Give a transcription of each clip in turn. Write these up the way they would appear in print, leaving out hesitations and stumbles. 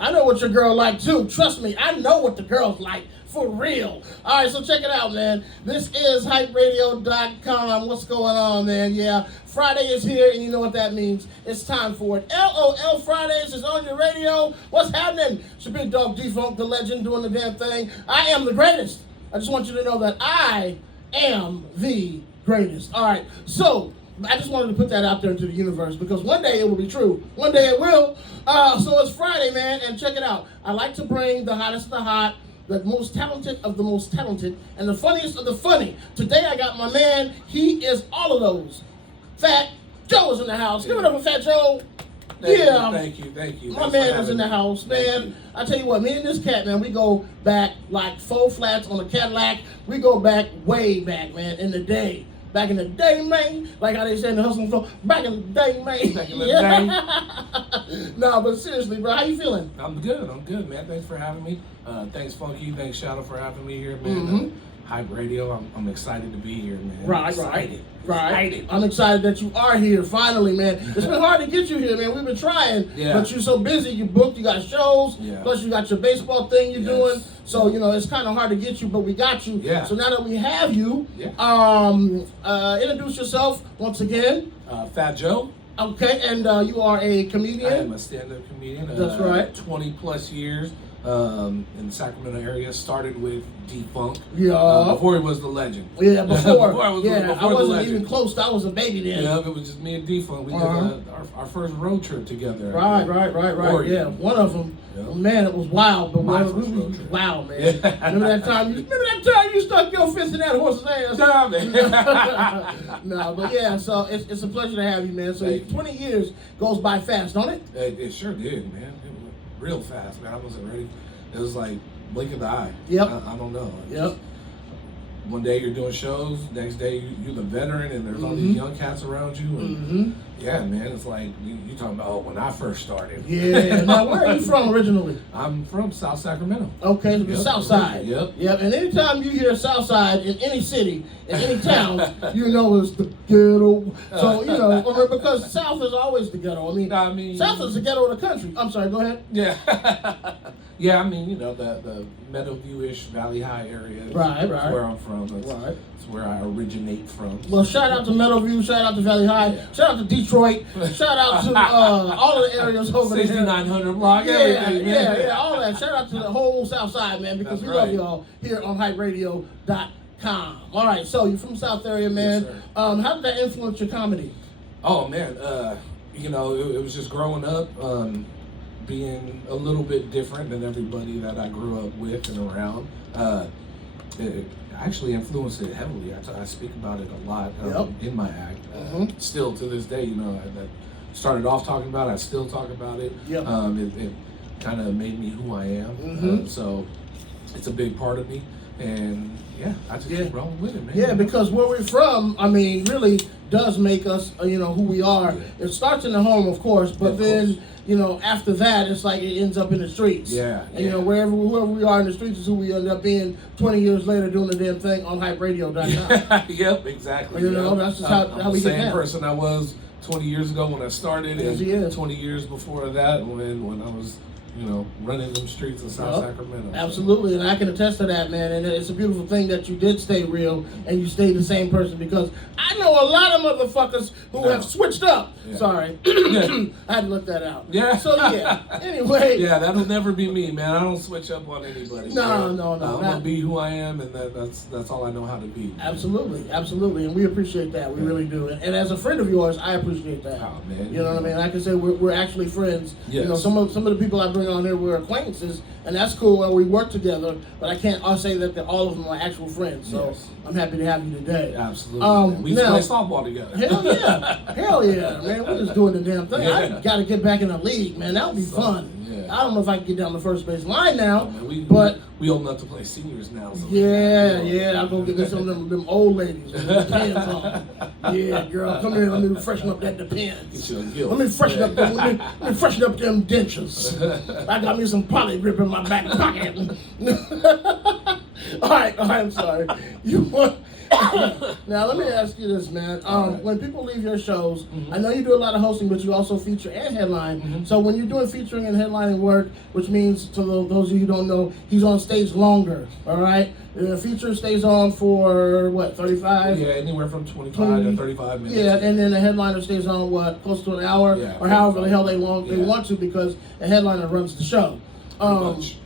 I know what your girl like too. Trust me, I know what the girls like. For real. All right, so check it out, man. This is hyperadio.com. What's going on, man? Yeah, Friday is here, and you know what that means. It's time for it. LOL Fridays is on your radio. What's happening? It's your big dog, D-Funk, the legend, doing the damn thing. I am the greatest. I just want you to know that I am the greatest. All right, so I just wanted to put that out there into the universe because one day it will be true. One day it will. So it's Friday, man, and check it out. I like to bring the hottest of the hot, the most talented of the most talented, and the funniest of the funny. Today I got my man. He is all of those. Fat Joe is in the house. Give it up for Fat Joe. Thank you. My man is in the house, man. I tell you what, me and this cat, man, we go back like 4 flats on a Cadillac. We go back way back, man, in the day. Back in the day, man. Like how they say in the hustling floor. Back in the day, man. Back in the day. No, but seriously, bro, how you feeling? I'm good, man. Thanks for having me. Thanks, Funky. Thanks, Shadow, for having me here, man. Mm-hmm. Hype Radio. I'm excited to be here, man. Right. Excited. I'm excited that you are here finally, man. It's been hard to get you here, man. We've been trying, but you're so busy. You booked, you got shows, plus you got your baseball thing you're doing. So, you know, it's kind of hard to get you, but we got you. Yeah. So now that we have you, introduce yourself once again. Fat Joe. Okay, and you are a comedian? I am a stand-up comedian. That's right. 20 plus years in the Sacramento area. Started with D-Funk. Yeah. Before he was the legend. Yeah, before. I wasn't even close. I was a baby then. Yeah, it was just me and D-Funk. We did our first road trip together. Right. Yeah, one of them. Yeah. Man, it was wild. But My first road trip. Wow, man. Yeah. Remember that time you stuck your fist in that horse's ass? Nah, man. No, but yeah, so it's a pleasure to have you, man. So 20 years goes by fast, don't it? It sure did, man. It went real fast, man. I wasn't ready. It was like blink of the eye. Yep. I don't know. Yep. One day you're doing shows, next day you're the veteran, and there's all these young cats around you. And yeah, man, it's like you talking about when I first started. Yeah. Now, where are you from originally? I'm from South Sacramento. Okay, the South Side. Yep. And anytime you hear South Side in any city, in any town, you know it's the ghetto. So, you know, because South is always the ghetto. I mean, South is the ghetto of the country. I'm sorry, go ahead. Yeah. Yeah, I mean, you know, the Meadowview-ish, Valley High area. Right. That's where I'm from. That's where I originate from. Well, shout out to Meadowview, shout out to Valley High, shout out to Detroit, shout out to all of the areas over there. 6900 block, everything. Yeah, all that. Shout out to the whole South Side, man, because we love y'all here on hyperadio.com. All right, so you're from South area, man. Yes, how did that influence your comedy? Oh, man, you know, it was just growing up, being a little bit different than everybody that I grew up with and around. It actually influenced it heavily. I speak about it a lot in my act. Still to this day, you know, I started off talking about it, I still talk about it. Yep. It kind of made me who I am. So it's a big part of me. And yeah, I just keep rolling with it, man. Yeah, because where we're from, I mean, really does make us, you know, who we are. Yeah. It starts in the home, of course, but then, you know, after that, it's like it ends up in the streets. Yeah. And, you know, whoever we are in the streets is who we end up being 20 years later doing the damn thing on hyperadio.com. Yep, exactly. You know, that's just how we get down. I'm the same person I was 20 years ago when I started, and 20 years before that when I was, you know, running them streets of South Sacramento. Absolutely, and I can attest to that, man. And it's a beautiful thing that you did stay real and you stayed the same person, because I know a lot of motherfuckers who have switched up. Yeah. Sorry, I had to let that out. Yeah. So yeah. Anyway. Yeah, that'll never be me, man. I don't switch up on anybody. No. I'm gonna be who I am, and that's all I know how to be. Absolutely, and we appreciate that. We really do. And as a friend of yours, I appreciate that. Oh man. You know what I mean? I can say we're actually friends. Yes. You know, some of the people I bring on here we're acquaintances, and that's cool. And we work together, but I can't say that all of them are actual friends. So I'm happy to have you today. Absolutely. We used to play softball together. Hell yeah, man. We're just doing the damn thing. I got to get back in the league, man. That would be fun. Yeah. I don't know if I can get down the first base line now, but we old enough to play seniors now. So I'm gonna get me some of them old ladies with the pants on. Yeah, girl, come here. Let me freshen up that Depends. Let me freshen up them. Let me freshen up them dentures. I got me some poly grip in my back pocket. All right. I'm sorry. Now let me ask you this, man. Right. When people leave your shows, I know you do a lot of hosting, but you also feature and headline. So when you're doing featuring and headlining work, which means to those of you who don't know, he's on stage longer. All right, the feature stays on for what, 35? Yeah, anywhere from 25 to 35 minutes. Yeah, and then the headliner stays on what, close to an hour, or however the hell they want to, because the headliner runs the show.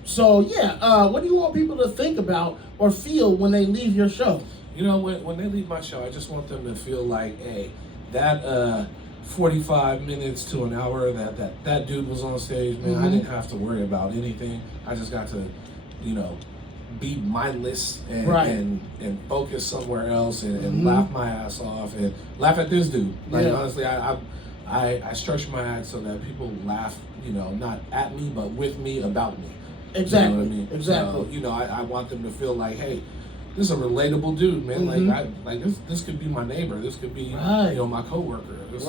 So yeah, what do you want people to think about or feel when they leave your show? You know, when they leave my show, I just want them to feel like, hey, that 45 minutes to an hour that dude was on stage, man, I didn't have to worry about anything. I just got to, you know, be mindless and focus somewhere else and laugh my ass off and laugh at this dude. Like honestly, I structure my act so that people laugh, you know, not at me but with me about me. Exactly. You know what I mean? Exactly. So, you know, I want them to feel like, hey, this is a relatable dude, man. Like this could be my neighbor. This could be you know, my coworker. This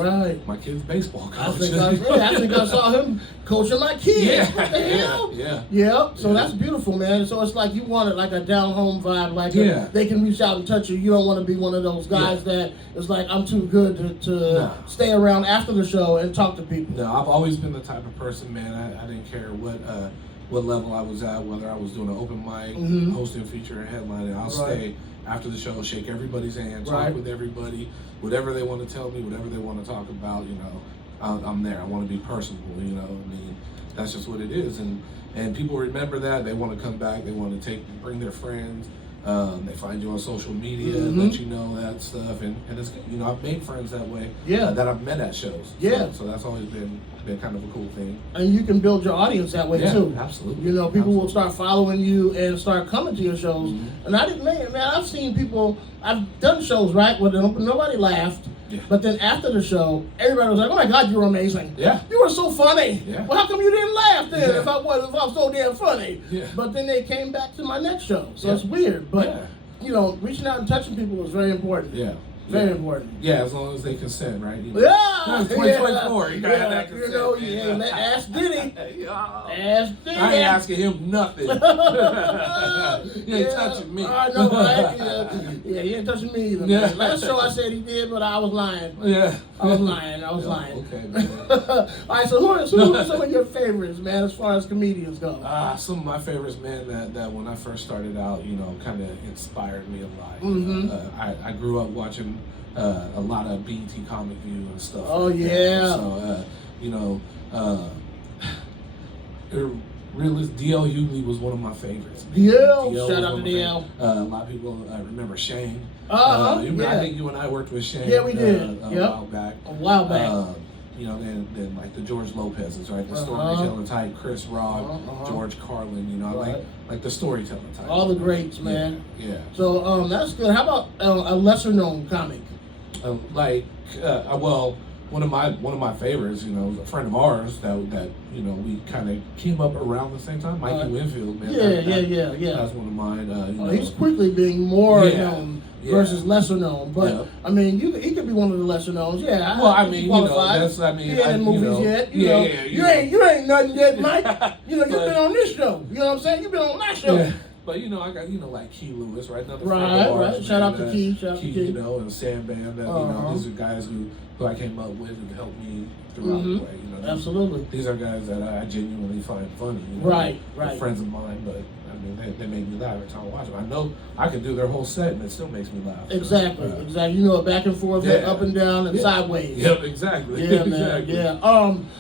my kid's baseball coach. I think I saw him coaching my kids. Yeah. What the hell? Yeah. So that's beautiful, man. So it's like you want it like a down home vibe, like they can reach out and touch you. You don't want to be one of those guys that is like, I'm too good to stay around after the show and talk to people. No, I've always been the type of person, man. I didn't care what level I was at, whether I was doing an open mic, hosting, feature, and headlining. I'll stay after the show, shake everybody's hand, talk with everybody, whatever they want to tell me, whatever they want to talk about, you know, I'm there. I want to be personable, you know. I mean, that's just what it is. And people remember that. They want to come back. They want to bring their friends. They find you on social media, let you know that stuff, and it's, you know, I've made friends that way. That I've met at shows. So that's always been kind of a cool thing. And you can build your audience that way too. Absolutely. You know, people will start following you and start coming to your shows. And I didn't, man, I've seen people. I've done shows where nobody laughed. But then after the show, everybody was like, "Oh my God, you were amazing! You were so funny! Well, how come you didn't laugh then? If I was so damn funny?" But then they came back to my next show, so it's weird. But you know, reaching out and touching people is very important. Very important. Yeah, as long as they consent, right? You know, it's 2024. You gotta have that consent. You know, ask Diddy. Ask Diddy. I ain't asking him nothing. He ain't touching me. I know, right? He ain't touching me either. Man. Last show I said he did, but I was lying. I was lying. Okay, man. All right, so who are some of your favorites, man, as far as comedians go? Some of my favorites, man, that when I first started out, you know, kind of inspired me a lot. I grew up watching a lot of BET Comic View and stuff. So, you know, D.L. Hughley was one of my favorites. DL, shout out to DL. A lot of people remember Shane. I think you and I worked with Shane. We did. A while back. You know, then like the George Lopez's, right? The storytelling type, Chris Rock, George Carlin, you know, like the storytelling type. All the greats, man. Yeah. So that's good. How about a lesser known comic? Well, one of my favorites, you know, a friend of ours that you know, we kind of came up around the same time. Mikey Winfield, man. That's one of mine. You know, he's quickly being more known versus lesser known, but I mean, he could be one of the lesser knowns. Well, I mean, you know, he ain't in movies yet. You ain't nothing yet, Mike. You know, you've been on this show. You know what I'm saying? You've been on that show. But you know, I got, you know, like Key Lewis, right? Another right. Shout out to Key. You know, and Sam Bam. That you know, these are guys who I came up with and helped me throughout the way. You know, absolutely. These are guys that I genuinely find funny. You know? Right. They're friends of mine, but I mean, they make me laugh every time I watch them. I know I can do their whole set, and it still makes me laugh. Exactly. You know, back and forth, up and down, and sideways. Yep, exactly. Yeah, man. Yeah.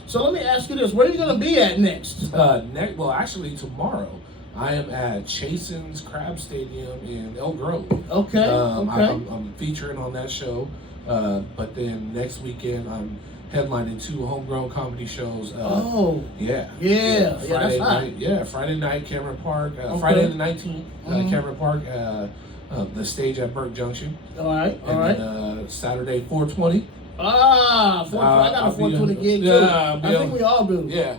So let me ask you this: where are you gonna be at next? Well, actually, tomorrow. I am at Chasen's Crab Stadium in Elk Grove. Okay. I'm featuring on that show, but then next weekend I'm headlining 2 homegrown comedy shows. Friday night. Friday night, Cameron Park. Friday the 19th, Cameron Park. The stage at Burke Junction. All right. Then, Saturday 420. I got a 420 gig too. I think we all do. You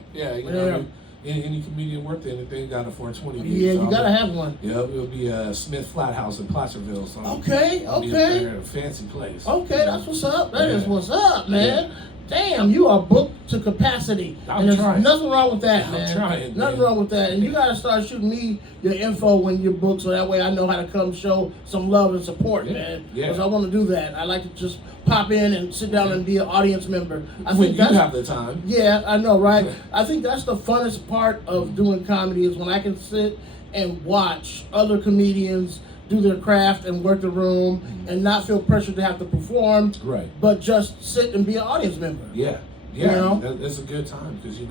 know, any comedian worth anything got a 420 gig. Yeah, so you gotta have one. Yep, it'll be Smith Flat House in Placerville. So okay. A fancy place. Okay, that's what's up. That is what's up, man. damn, you are booked to capacity. And there's nothing wrong with that, man. Nothing wrong with that. And you got to start shooting me your info when you're booked so that way I know how to come show some love and support, man. Because I want to do that. I like to just pop in and sit down and be an audience member. When you have the time. Yeah, I know, right? I think that's the funnest part of doing comedy is when I can sit and watch other comedians do their craft and work the room and not feel pressured to have to perform, right? But just sit and be an audience member. Yeah. You know? It's a good time because you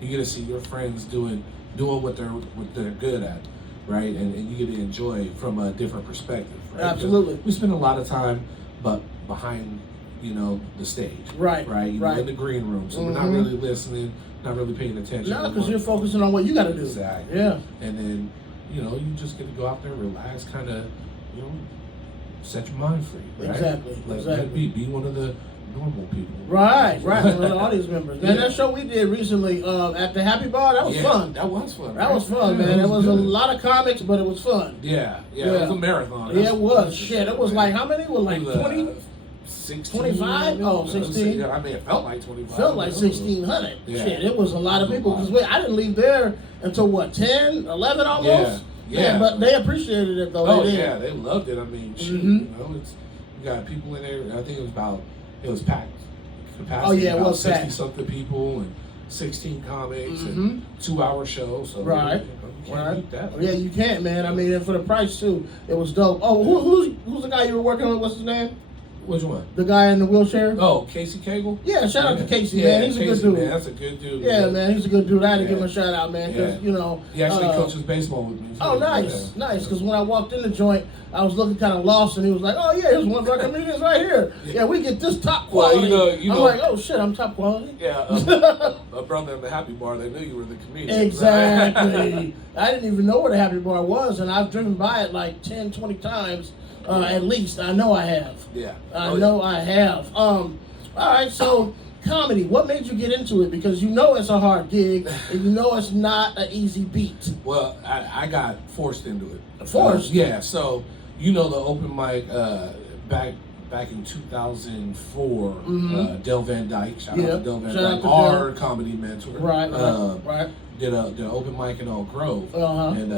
get to see your friends doing what they're good at, right? And you get to enjoy from a different perspective. Right? Absolutely. We spend a lot of time, but behind the stage, right? In the green room, so we're not really listening, not really paying attention. No, because you're focusing on what you got to do. Exactly. Yeah. And then you just get to go out there, relax, kind of, set your mind free. Right? Exactly. Let it be one of the normal people. Right. One of the audience members. Man, that show we did recently at the Happy Bar, that was fun. That was fun. That was fun, man. It was a lot of comics, but it was fun. Yeah. It was a marathon. Yeah, it was. Shit, it was like, how many? It was like 20? 16, 25? Oh, 16? I mean, it felt like 25. Felt like 1,600. Yeah. Shit, it was a lot of people. Because I didn't leave there until, 10, 11 almost? Yeah. But they appreciated it, though. Oh, yeah, they loved it. I mean, you got people in there. I think it was packed. Capacity, oh, yeah, it was 60-something people and 16 comics and 2-hour show. So, right. You can't beat that. Yeah, you can't, man. I mean, and for the price, too, it was dope. Oh, who's the guy you were working with? What's his name? Which one? The guy in the wheelchair? Oh, Casey Cagle? Yeah, shout out to Casey, man. He's a good dude. Man, that's a good dude. Yeah, man, he's a good dude. I had to give him a shout out, man, because, He actually coaches baseball with me. Oh, nice. Because when I walked in the joint, I was looking kind of lost, and he was like, oh, yeah, here's one of our comedians right here. Yeah, we get this top quality. Well, I'm like, oh, shit, I'm top quality? Yeah, a brother in the Happy Bar, they knew you were the comedian. Exactly. I didn't even know where the Happy Bar was, and I've driven by it like 10, 20 times. At least I know I have. Yeah. I know I have. All right, so comedy, what made you get into it? Because it's a hard gig and it's not an easy beat. Well, I got forced into it. Forced? Yeah, so the open mic back in 2004, Del Van Dyke, shout out to Del Van Dyke, our comedy mentor. Right. Did an open mic in Oak Grove. And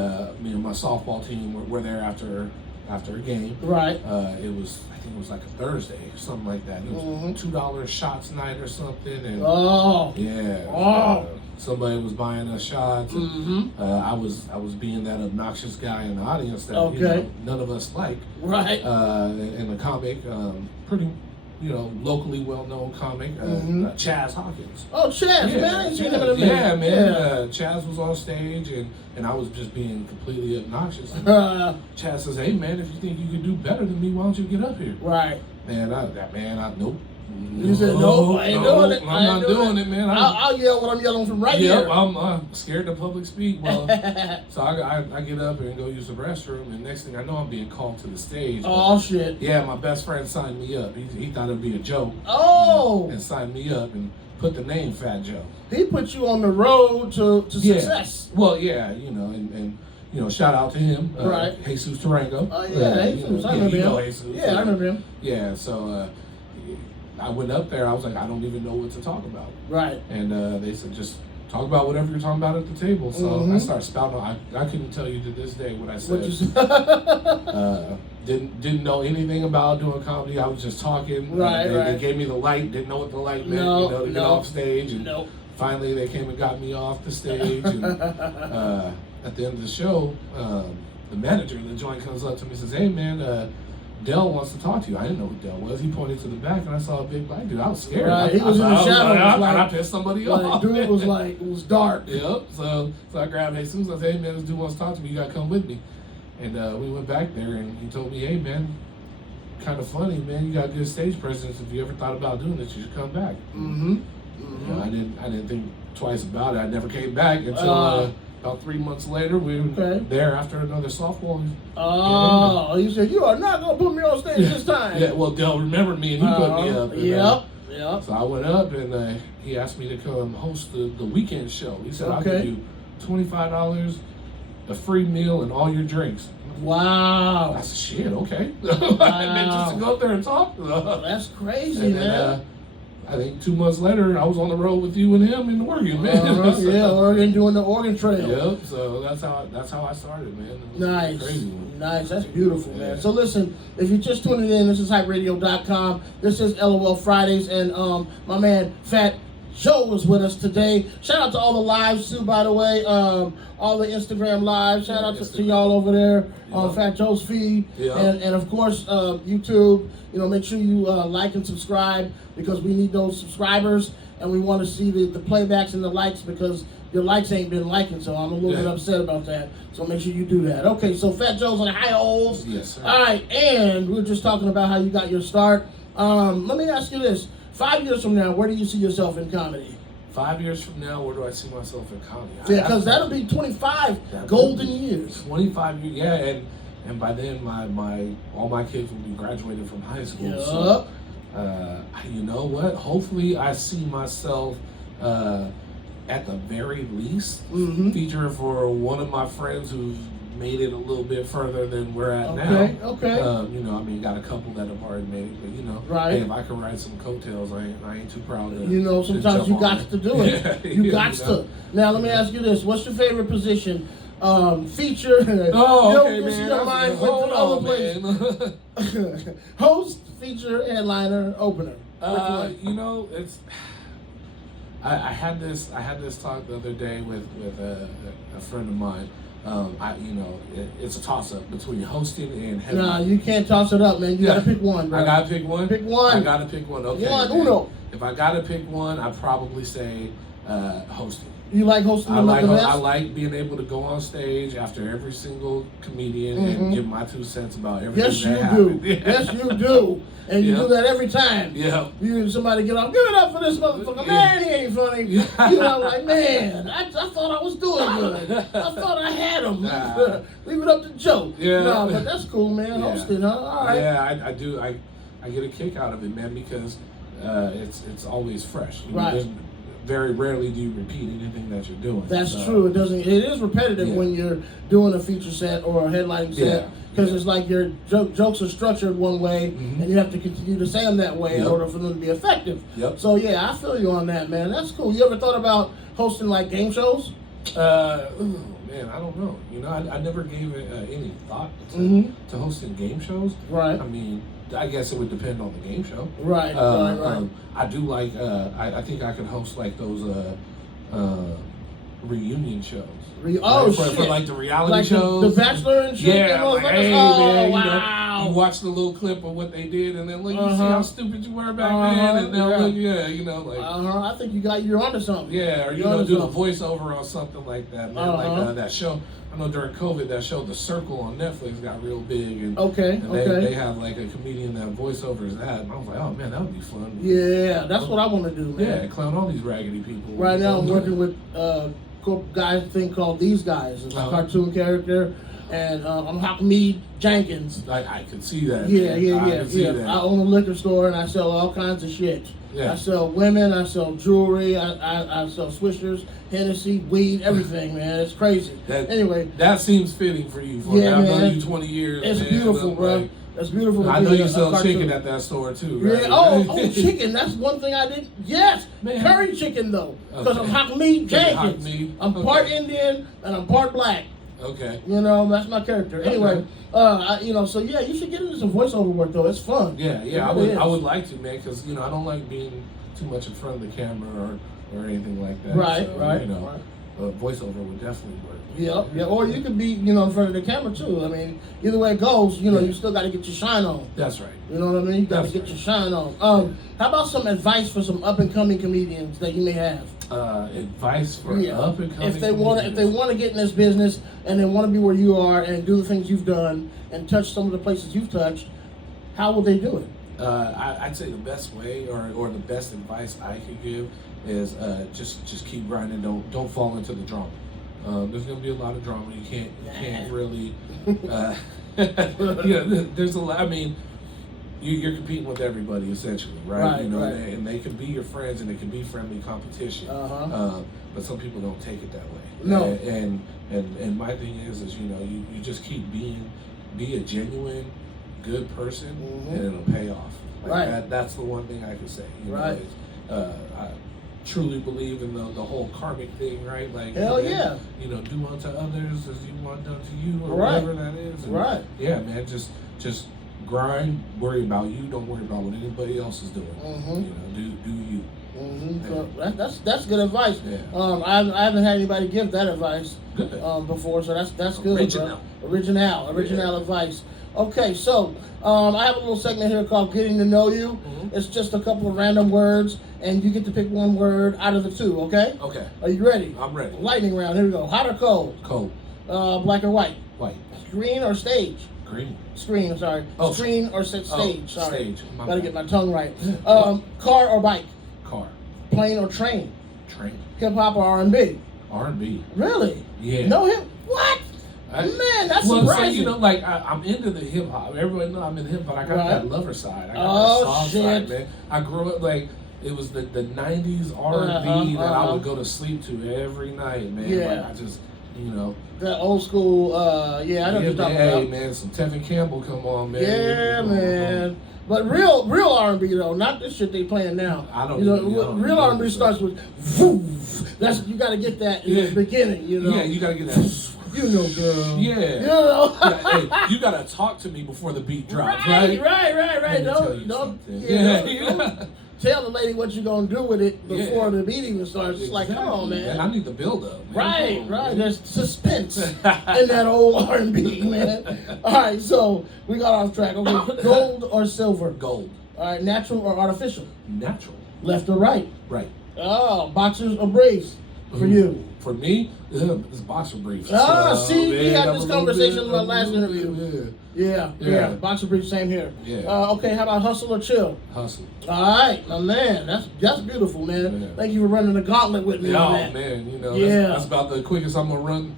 me and my softball team were there after a game. Right. I think it was like a Thursday, something like that. It was $2 shots night or something. And somebody was buying us shots. And, I was being that obnoxious guy in the audience that none of us like. Right. And the comic, pretty locally well-known comic, Chaz Hawkins. Oh, Chaz, man, I ain't seen him in a minute. Yeah, man. Chaz was on stage, and I was just being completely obnoxious. And Chaz says, "Hey, man, if you think you can do better than me, why don't you get up here?" Right. Man, nope. You said, no, I ain't doing it. I'm not doing it, man. I'll yell what I'm yelling from right here. I'm scared to public speak. Well, so I get up and go use the restroom, and next thing I know, I'm being called to the stage. Oh, shit. Yeah, my best friend signed me up. He thought it'd be a joke. Oh. And signed me up and put the name Fat Joe. He put you on the road to success. Well, yeah, and shout out to him. Right. Jesus Tarango. Oh, yeah, Jesus. I remember him. Jesus. Yeah, I remember him. Yeah, so I went up there. I was like, I don't even know what to talk about. Right. And they said, just talk about whatever you're talking about at the table. So I started spouting. I couldn't tell you to this day what I said. Didn't know anything about doing comedy. I was just talking. They gave me the light. Didn't know what the light meant. To get off stage. And finally, they came and got me off the stage. And at the end of the show, the manager of the joint comes up to me and says, "Hey, man, Del wants to talk to you." I didn't know who Del was. He pointed to the back, and I saw a big black dude. I was scared. Right, he was in the shadows. I thought I pissed somebody off. Dude it was dark. Yep. So I grabbed Jesus. I said, "Hey, man, this dude wants to talk to me. You got to come with me." And we went back there, and he told me, "Hey, man, kind of funny, man. You got good stage presence. If you ever thought about doing this, you should come back." I didn't think twice about it. I never came back until about 3 months later. We were there after another softball game. Oh, you said, "You are not going to put me on stage this time." Yeah, well, Del remembered me, and he put me up. And, Yep. So I went up, and he asked me to come host the weekend show. He said, "I'll give you $25, a free meal, and all your drinks." Wow. I said, "Shit, okay." Wow. And then just to go up there and talk. That's crazy, man. I think 2 months later, I was on the road with you and him in Oregon, man. Yeah, Oregon, doing the Oregon Trail. Yep. So that's how I started, man. Nice. Crazy one. Nice. That's beautiful, Yeah. man. So listen, if you're just tuning in, this is hyperadio.com. This is LOL Fridays, and my man Phat Joe was with us today. Shout out to all the lives too, by the way. All the Instagram lives. Shout out to y'all over there on Phat Joe's feed, and of course YouTube. You know, make sure you like and subscribe, because we need those subscribers, and we want to see the playbacks and the likes, because your likes ain't been liking, so I'm a little bit upset about that. So make sure you do that. Okay, so Phat Joe's on the high holes. Yes, sir. All right, and we're just talking about how you got your start. Let me ask you this. 5 years from now, where do you see yourself in comedy? 5 years from now, where do I see myself in comedy? Yeah, because that'll be 25 golden years. 25 years, yeah, and by then all my kids will be graduated from high school. Yep. So, you know what? Hopefully, I see myself at the very least featuring for one of my friends who's made it a little bit further than we're at now. Okay. You know, I mean, got a couple that have already made it, but you know, right. Hey, if I can ride some coattails, I ain't too proud of. You know, sometimes you got to do it. You got to. Now, let me ask you this: what's your favorite position? Feature. Oh, okay, man. man. Your mind went to other places. Host, feature, headliner, opener. You know, it's. I had this talk the other day with a friend of mine. It's a toss-up between hosting and headlining. Nah, you can't toss it up, man. You gotta pick one, bro. I gotta pick one? Pick one. I gotta pick one, okay. Uno. If I gotta pick one, I'd probably say hosting. You like hosting I best? like being able to go on stage after every single comedian and give my 2 cents about everything that happened. Yes, you do. And you do that every time. Yeah. You somebody get off, give it up for this motherfucker. Man, he ain't funny. You know, like, man, I thought I was doing good. I thought I had him. Leave it up to Joe. Yeah. No, but that's cool, man. Hosting, huh? All right. Yeah, I do. I get a kick out of it, man, because it's always fresh. You know, very rarely do you repeat anything that you're doing. That's true. It is repetitive when you're doing a feature set or a headlining set, because it's like your jokes are structured one way, and you have to continue to say them that way in order for them to be effective. So yeah, I feel you on that, man. That's cool. You ever thought about hosting like game shows? Man, I don't know. You know, I never gave it any thought to hosting game shows. Right. I mean, I guess it would depend on the game show. Right. I do like. I think I could host like those reunion shows. For like the reality shows, the Bachelor and shit. Yeah, like, hey, oh, man, wow. you watch the little clip of what they did, and then look, you see how stupid you were back then, and now look, you know, like. I think you're onto something. Yeah, or you know, do the voiceover on something like that, man. Like that show. I know during COVID, that show, The Circle on Netflix, got real big, and they have like a comedian that voiceovers that, and I was like, oh man, that would be fun. Yeah, that's what I want to do, man. Yeah, clown all these raggedy people. Right now, I'm working with guy thing called These Guys. It's a cartoon character, and I'm Hakeem Jenkins. I can see that. Yeah. I own a liquor store and I sell all kinds of shit. Yeah. I sell women, I sell jewelry, I sell Swishers, Hennessy, weed, everything, man. It's crazy. Anyway, that seems fitting for you. I've known you 20 years. It's beautiful, bro. Like, that's beautiful. I know you sell chicken at that store too, right? Yeah. Oh, chicken. That's one thing I didn't. Yes, man. Curry chicken though, because I'm Hakeem Jenkins. I'm part Indian and I'm part black. Okay. You know, that's my character. Anyway, so yeah, you should get into some voiceover work though. It's fun. Yeah. I would like to, man, because you know I don't like being too much in front of the camera or anything like that. Right. You know, voiceover would definitely work. Yeah. Or you could be, in front of the camera too. I mean, either way it goes, you still got to get your shine on. That's right. You know what I mean? You got to get your shine on. How about some advice for some up and coming comedians that you may have? Advice for up and coming. If they want to get in this business and they want to be where you are and do the things you've done and touch some of the places you've touched, how will they do it? I'd say the best way or the best advice I could give is just keep grinding. Don't fall into the drama. There's gonna be a lot of drama. You can't really. There's a lot. I mean, you're competing with everybody essentially, right? And they can be your friends and it can be friendly competition. But some people don't take it that way. No. And my thing is you just keep be a genuine, good person, and it'll pay off. That's the one thing I can say. I truly believe in the whole karmic thing, right? Like, hell yeah. You know, do unto others as you want done to you, or Right. whatever that is. And Right. yeah, man, just grind, worry about you, don't worry about what anybody else is doing. Mhm. You know, do you. So that's good advice. Yeah. I haven't had anybody give that advice Good. before, so that's good. Original. Bro. Original advice. Okay, so I have a little segment here called Getting to Know You. It's just a couple of random words, and you get to pick one word out of the two. Okay? Okay. Are you ready? I'm ready. Lightning round. Here we go. Hot or cold? Cold. Black or white? White. Screen or stage? Green. Screen. I'm sorry. Oh, Screen or stage? Sorry. Stage. Gotta get my tongue right. Car or bike? Car. Plane or train? Train. Hip hop or R&B? R&B. Really? Yeah. No hip? What? Man, that's surprising. So, you know, like I'm into the hip hop. Everybody know I'm in hip hop. I got that lover side. I got that soft side, man. I grew up like it was the 90s R&B that I would go to sleep to every night, man. Yeah. Like I just, you know. That old school, I know what you're talking about. Hey, man, some Tevin Campbell, come on, man. Yeah, man. But real R&B though, not this shit they playing now. I don't. You know, don't real R&B starts with. That's you got to get that in the beginning. You know. Yeah, you got to get that. You know, girl. Yeah. You know. Hey, you gotta talk to me before the beat drops, right? Right. Don't. Yeah. Tell the lady what you're gonna do with it before the beat even starts. It's like, come on, man. I need the build up. Right. There's suspense in that old R&B, man. All right, so we got off track. Okay, gold or silver? Gold. All right, natural or artificial? Natural. Left or right? Right. Oh, boxers or briefs for you? For me, it's boxer briefs. See, we had man, this conversation in my last interview. Yeah. Boxer briefs, same here. Yeah. Okay, how about hustle or chill? Hustle. All right, my man. That's beautiful, man. Yeah. Thank you for running the gauntlet with me on that. Man, you know, Yeah. that's about the quickest I'm gonna run.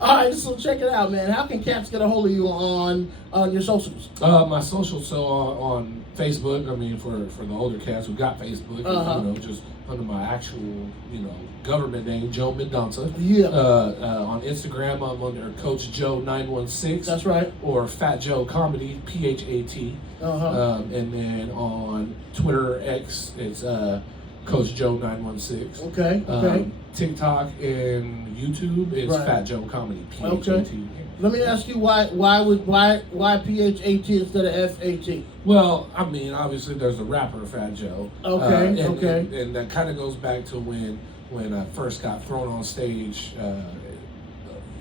All right, so check it out, man. How can cats get a hold of you on your socials? My socials, so on Facebook. I mean, for the older cats who got Facebook, you know, just under my actual, you know, government name, Joe Mendonça. Yeah. On Instagram, I'm under Coach Joe 916. That's right. Or Fat Joe Comedy, PHAT. And then on Twitter X, it's Coach Joe 916. Okay. TikTok and YouTube is Fat Joe Comedy, PHAT. Okay. Let me ask you why PHAT instead of FAT? Well, I mean, obviously there's a rapper, Fat Joe. And that kind of goes back to when I first got thrown on stage.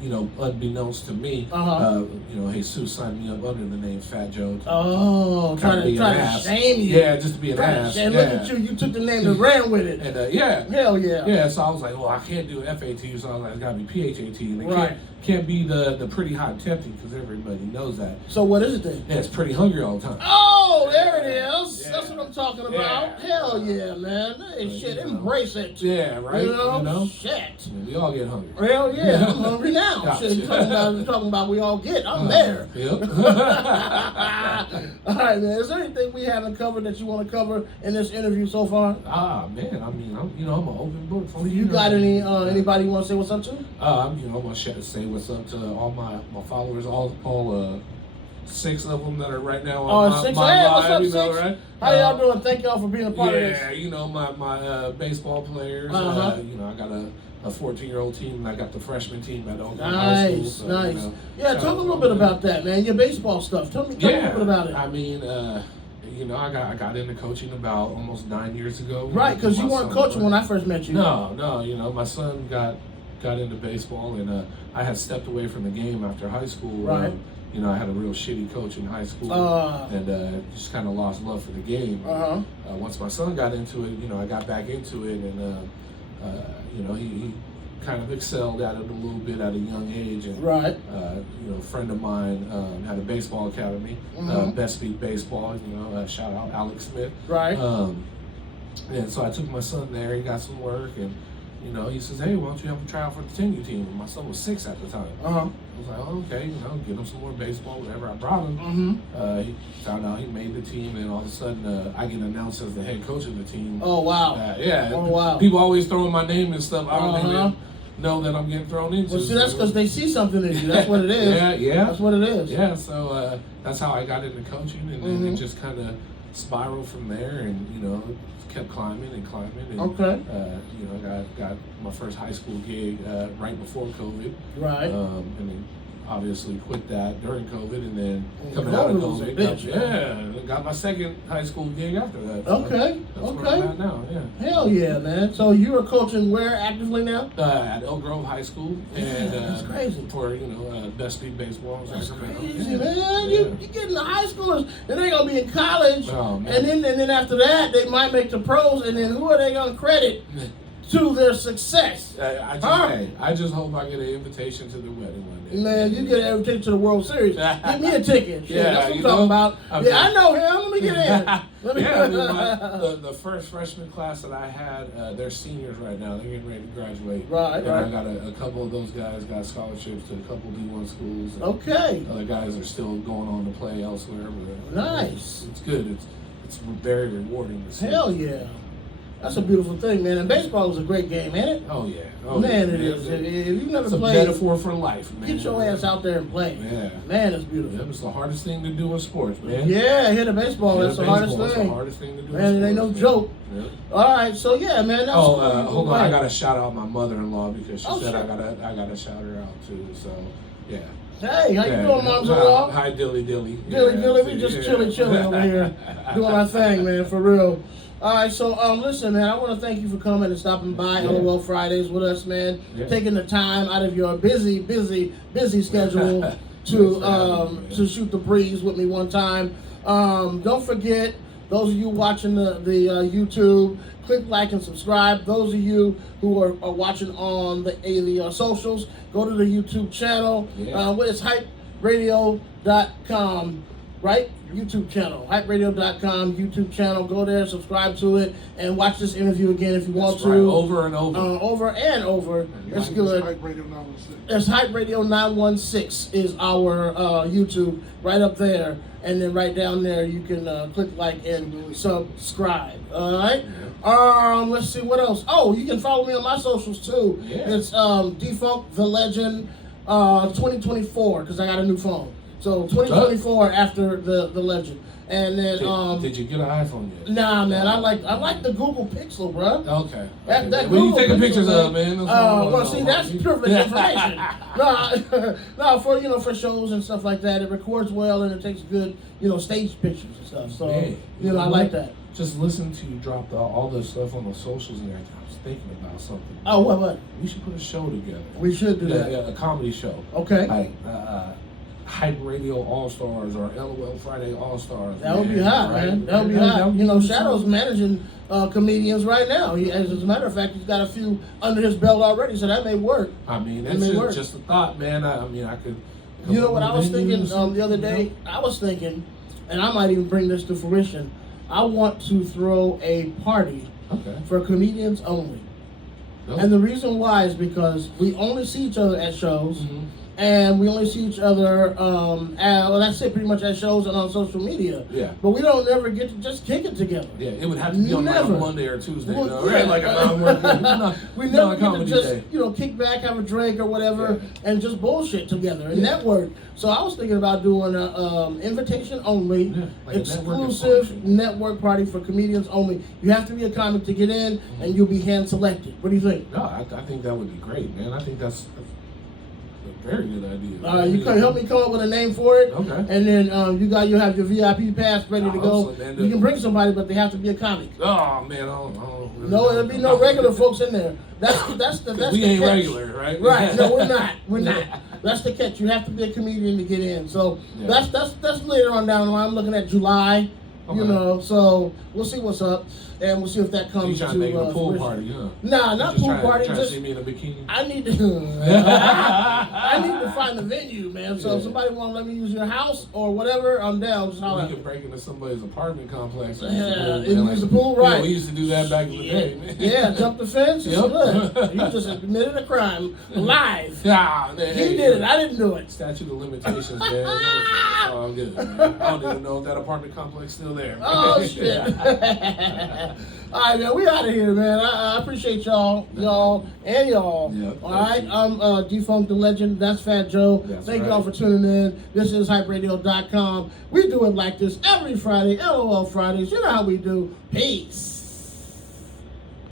You know, unbeknownst to me, you know, Jesus signed me up under the name Fat Joe. Trying to shame you. Yeah, just to be an ass. And look at you took the name and ran with it. And hell yeah. Yeah, so I was like, well, I can't do FAT, so I was like, it's got to be PHAT. And it can't be the pretty hot and tempting because everybody knows that. So what is it then? Yeah, it's pretty hungry all the time. Oh, there it is. Yeah. That's what I'm talking about. Hell yeah, man. Hey, shit, embrace it. Yeah, right. You know? You know? Shit. We all get hungry. Hell yeah, I'm hungry now. Shit, you talking about we all get. I'm there. Yep. All right, man. Is there anything we haven't covered that you want to cover in this interview so far? Man. I mean, I'm an open book. For you got anybody you want to say what's up to? I'm gonna say what's up to all my followers, all 6 of them that are right now on my live. What's up, you know, 6? right? How y'all doing? Thank y'all for being a part of this. Yeah, you know, my baseball players. You know, I got a 14-year-old team, and I got the freshman team at Oakland High School. So, nice. You know, yeah, talk a little bit about that, man. Your baseball stuff. Tell me a little bit about it. I mean, you know, I got into coaching about almost 9 years ago. Right, because you weren't coaching when I first met you. No. You know, my son got into baseball, and I had stepped away from the game after high school. Right. You know, I had a real shitty coach in high school, and just kind of lost love for the game. Once my son got into it, you know, I got back into it, and you know, he kind of excelled at it a little bit at a young age. And, you know, a friend of mine had a baseball academy, Best Speed Baseball. You know, shout out Alex Smith. And so I took my son there. He got some work, and you know, he says, "Hey, why don't you have a tryout for the 10U team?" And my son was 6 at the time. I was like, "Oh, okay, you know, get him some more baseball, whatever." I brought him. He found out he made the team, and all of a sudden, I get announced as the head coach of the team. Oh wow! People always throwing my name and stuff. I don't even know that I'm getting thrown into. Well, see, that's because they see something in you. That's what it is. Yeah. That's what it is. Yeah. So that's how I got into coaching, and then it just kind of spiraled from there, and kept climbing and climbing. And, Okay. Got my first high school gig right before COVID. Right. And then obviously quit that during COVID, and then And coming out of COVID was a COVID, got my second high school gig after that. So Okay. that's where I'm at now. Yeah. Hell yeah, man. So you are coaching where actively now? At Elk Grove High School, and that's crazy. for best speed baseball. That's Sacramento. crazy, Yeah. man. Yeah. You getting the high schoolers, and they gonna be in college, Oh, man. and then after that they might make the pros, and then who are they gonna credit to their success? I just hope I get an invitation to the wedding one day. Man, you get an invitation to the World Series. Give me a ticket. Shit, Yeah, that's what I'm you talking know, about. I'm Yeah, just- I know him. Let me get in. Let me the first freshman class that I had, they're seniors right now. They're getting ready to graduate. Right, and right. I got a couple of those guys got scholarships to a couple D1 schools. And Okay. other guys are still going on to play elsewhere. But Nice. It's good. It's very rewarding to see. Hell yeah. That's a beautiful thing, man. And baseball is a great game, ain't it? Oh yeah. Oh, Man, yeah. it is. If you've never It's a played, metaphor for life, man. get your ass out there and play. Yeah. Man, it's beautiful. It's the hardest thing to do in sports, man. Yeah, hit a baseball. Hit a That's the baseball, hardest that's thing. the hardest thing to do. Man, in it ain't no sports, joke. man. Yeah. All right, so yeah, man. That's Oh, cool. hold on! Right. I gotta shout out my mother-in-law because she Oh, said sure. I gotta shout her out too. So, yeah. Hey, how you Yeah. doing, mom's-in-law? Hi, Dilly. Dilly, Yeah, we just yeah. chilling over here, doing our thing, man, for real. All right, so listen, man, I want to thank you for coming and stopping by Yeah. LOL Fridays with us, man. Yeah. Taking the time out of your busy schedule to shoot the breeze with me one time. Don't forget, those of you watching the YouTube, click like and subscribe. Those of you who are watching on the socials, go to the YouTube channel. Yeah. It's hyperadio.com, right? YouTube channel, hyperadio.com, YouTube channel. Go there, subscribe to it, and watch this interview again if you want That's to. right. Over and over. Over and over. That's good. Hype Radio 916. That's Hype Radio 916 is our YouTube right up there. And then right down there, you can click like and subscribe. All right. Let's see what else. Oh, you can follow me on my socials too. Yeah. It's Defunct the Legend 2024 because I got a new phone. So 2024 after the Legend. And then Did you get an iPhone yet? Nah, man, I like the Google Pixel, bro. Okay. That What are you Google taking Pixel, pictures of, man? Well, see, that's privileged information. No, for shows and stuff like that, it records well and it takes good, stage pictures and stuff. So, Hey, I like that. Just listen to you drop all this stuff on the socials and everything. I was thinking about something. Oh, what? We should put a show together. We should do that. Yeah, a comedy show. Okay. Like Hype Radio All Stars or LOL Friday All Stars. That would be hot, man. That would be hot. Shadow's managing comedians right now. As a matter of fact, he's got a few under his belt already, so that may work. I mean, That that's may work. just a thought, man. I could. You know what I was thinking the other day? I was thinking, and I might even bring this to fruition, I want to throw a party for comedians only. Oh. And the reason why is because we only see each other at shows, Mm-hmm. and we only see each other, that's it, pretty much at shows and on social media. Yeah. But we don't ever get to just kick it together. Yeah, it would have to be on like a Never. Monday or Tuesday. Well, though, yeah. right? Like We never get to comedy just, day. kick back, have a drink or whatever, Yeah. and just bullshit together and network. So I was thinking about doing a invitation only, Yeah, like a networking exclusive function. network party for comedians only. You have to be a comic to get in, and you'll be hand selected. What do you think? No, I think that would be great, man. I think that's a very good idea. You can help me come up with a name for it. Okay. And then you'll have your VIP pass ready to go. Awesome, man. You can bring somebody, but they have to be a comic. Oh man, I don't really No, know. there'll be no regular folks in there. That's the We ain't catch. regular, right? Right? No, we're not. We're not. That's the catch. You have to be a comedian to get in. So Yeah. that's later on down the line. I'm looking at July. Okay. So we'll see what's up, and we'll see if that You comes trying to make it a pool fruition. party, huh? Nah, not Just pool trying- party. Trying Just to see me in a bikini. I need to. I need to find the venue, man. So if somebody want to let me use your house or whatever, I'm down. Just holler. We could break into somebody's apartment complex. And Yeah, use the pool, man. use the pool, right. We used to do that back in the day, man. Yeah, jump the fence. It's Yep. good. You just admitted a crime live. Ah, man, He did it. I didn't do it. Statute of limitations, man. It's all good, man. I don't even know if that apartment complex still there. Man. Oh, shit. All right, man, we out of here, man. I appreciate y'all, and y'all. Yeah, all right, I'm Defunct the Legend. That's Fat Joe. Thank y'all for tuning in. This is hyperadio.com. We do it like this every Friday, LOL Fridays. You know how we do. Peace.